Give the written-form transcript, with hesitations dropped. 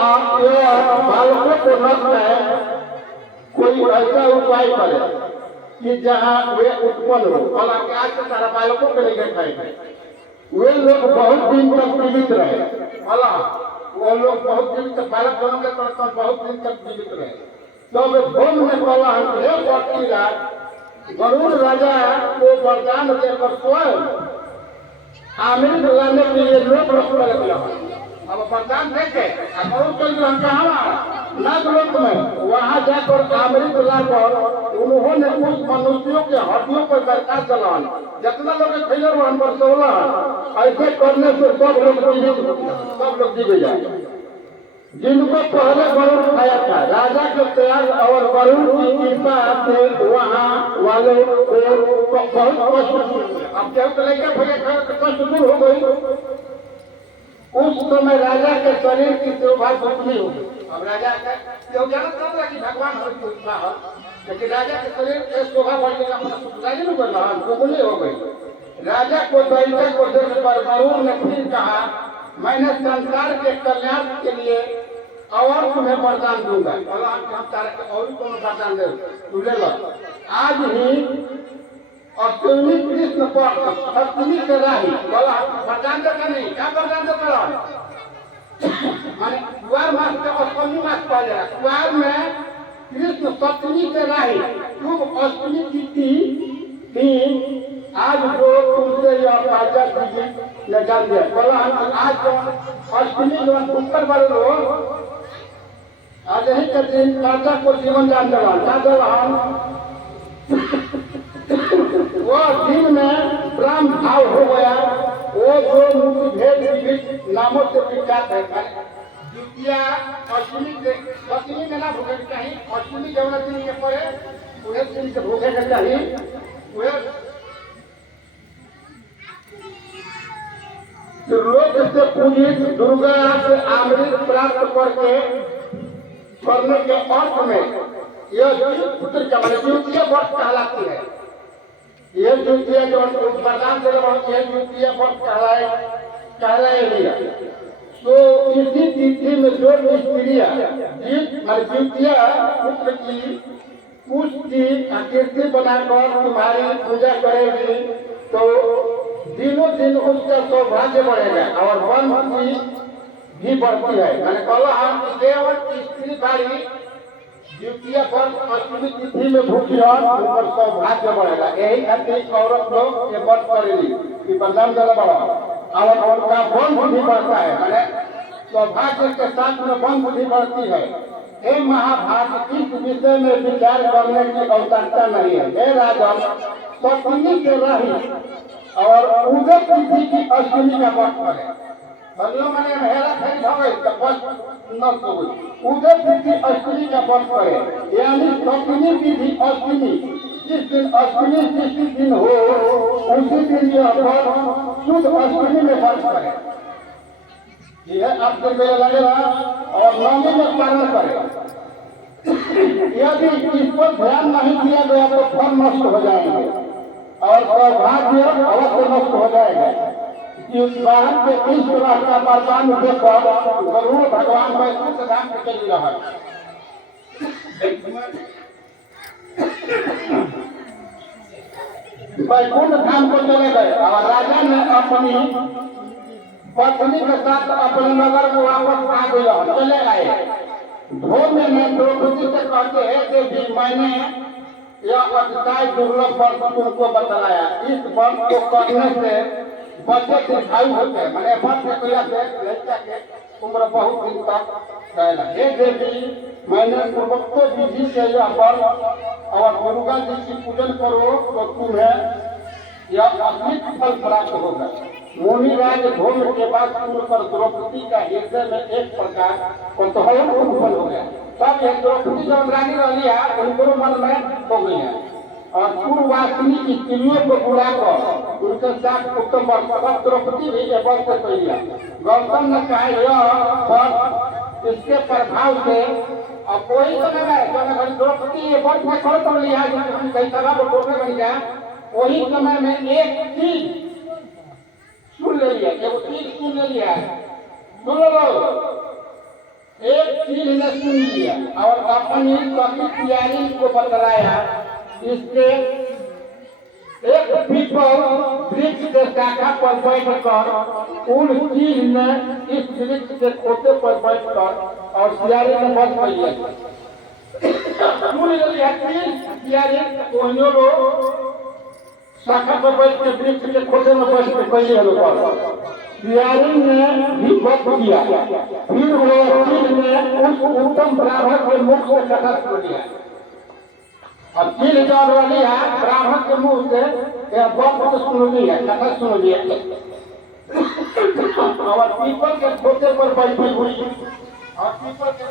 आपके बालकों को नष्ट है कोई ऐसा उपाय करे कि जहाँ वे उत्पन्न हो। और आज के सारा बालकों के लिए देखा है वे लोग बहुत दिन तक जीवित रहे। वो लोग बहुत दिन तक बालक जन्म के तक बहुत दिन तक जीवित रहे। तो वे भोम में बोला हे बड़ी रात गरुड़ राजा को वरदान देकर स्वयं आमिर लाने के लिए लोग लगा। अब वरदान देखे नागलोक में वहां जाकर अमृत लाकर उन्होंने उस मनुष्यों के हड्डियों पर दरकार चलान जितना लोग फैलर वहां पर 16 ऐसे करने से सब लोग जीवे जाए। जिनको पहले गरुड़ खाया था राजा के त्याग और गरुड़ की कृपा से वहाँ वाले को बहुत कष्ट अब क्या लेकर कष्ट दूर हो गई। उस समय राजा के शरीर की शोभा दुखनी हो गई। अब राजा का जानता कि भगवान हो लेकिन राजा के शरीर की शोभा बढ़ने का राजा कर रहा दुगनी हो गई। राजा को दैत्य को देख कर गरुड़ ने फिर कहा मैंने संसार के कल्याण के लिए और तुम्हें वरदान दूंगा। और कौन वरदान दे तू ले लो। आज ही अश्विनी कृष्ण पक्ष सप्तमी के राही बोला वरदान देता नहीं क्या वरदान देता माने कुआर मास के अश्विनी मास पा जाए। कुआर में कृष्ण सप्तमी के राही शुभ अश्विनी तिथि दिन आज जो तुमसे यह राजा जी ने जान दिया बोला आज अश्विनी जो शुक्र वाले लोग आज ही के दिन राजा को जीवन दान दिला वो दिन में ब्रह्म भाव हो गया। वो जो मुक्ति भेद नामों से विख्यात है द्वितीया अश्विनी पत्नी में ना भोगे चाहिए। अश्विनी जमुना दिन के पड़े उन्हें दिन से भोगे के चाहिए। लोक से पूजित दुर्गा से अमृत प्राप्त करने के अर्थ में यह पुत्र का मान द्वितीय वर्ष कहलाती है। यह द्वितीय जो वरदान से यह द्वितीय वर्ष कहलाएगी। तो इसी तिथि में जो स्त्रियां द्वितीय पुत्र की उसकी आकृति बनाकर तुम्हारी पूजा करेगी तो दिनों दिन उसका सौभाग्य बढ़ेगा और वंश भी बढ़ती है। मैंने कहा हम केवल स्त्री बारी द्वितीय वर्ष अश्विनी तिथि में भूखी उनका सौभाग्य बढ़ेगा। यही खातिर औरत लोग ये व्रत करेगी कि बदनाम जला बढ़ा और उनका वंश भी बढ़ता है। मैंने सौभाग्य के साथ में वंश भी बढ़ती है। हे महाभारत इस विषय में विचार करने की आवश्यकता नहीं है। हे राजा सप्तमी के रही और उदय तिथि की अश्विनी का व्रत करें मैंने हेरा फेरी भावे नष्ट हो गई। उदय तिथि अश्विनी का व्रत करे यानी सप्तमी तिथि अश्विनी जिस दिन अश्विनी जिस दिन हो उसी दिन यह व्रत शुद्ध अश्विनी में व्रत करे। यह आपको मेरा लगेगा और नौमी में पालन करे। यदि इस पर ध्यान नहीं दिया गया तो फल नष्ट हो जाएंगे और सौभाग्य अवश्य नष्ट हो जाएगा। बाहर के 20 लाख का वरदान देकर गरुड़ भगवान वैकुंठ धाम के चली रहा। वैकुंठ धाम को चले गए और राजा ने अपनी पत्नी के साथ अपने नगर में वापस आ गया चले गए। धोने में द्रौपदी से कहते हैं कि मैंने यह अतिशय दुर्लभ वर्ष तुमको बतलाया। इस वर्ष को करने से बच्चे दीर्घायु होते हैं। मैंने वर्ष से लड़का के उम्र बहुत दिन तक रहेगा। हे देवी मैंने पूर्वोक्त विधि से यह वर्ष और दुर्गा जी की पूजन करो तो तुम्हें यह अद्भुत फल प्राप्त होगा। मुनिराज धूम के बाद सुनकर द्रौपदी का हृदय में एक प्रकार कौतूहल उत्पन्न हो गया। तब यह द्रौपदी जो रानी रही है उनको मन में हो गई है और पूर्ववासिनी स्त्रियों को बुलाकर उनके साथ उत्तम वर्ष द्रौपदी भी एक वर्ष से पहले गौतम ने कहा यह इसके प्रभाव से अब कोई समय है जो द्रौपदी ये वर्ष में खड़े कर लिया कई सभा को टोटने बन गया। वही समय में एक चीज सुन ले लिया एक चीज सुन ले लिया सुन लो चील ने सुन लिया और अपनी पति प्यारी को बतलाया। इसके एक पीपल वृक्ष के शाखा पर बैठकर उन चील ने इस वृक्ष के खोते पर बैठकर और प्यारी ने बच गई। प्यारी शाखा पर बैठ के वृक्ष के खोते में बैठ के कही प्यारी ने भी बच किया। फिर वो चील ने उस उत्तम ब्राह्मण के मुख से कथा सुन लिया। अब चील जान वाली है ब्राह्मण के मुंह से बहुत सुन ली है, कथा सुन लिया। और पीपल के खोते पर बैठी हुई और पीपल के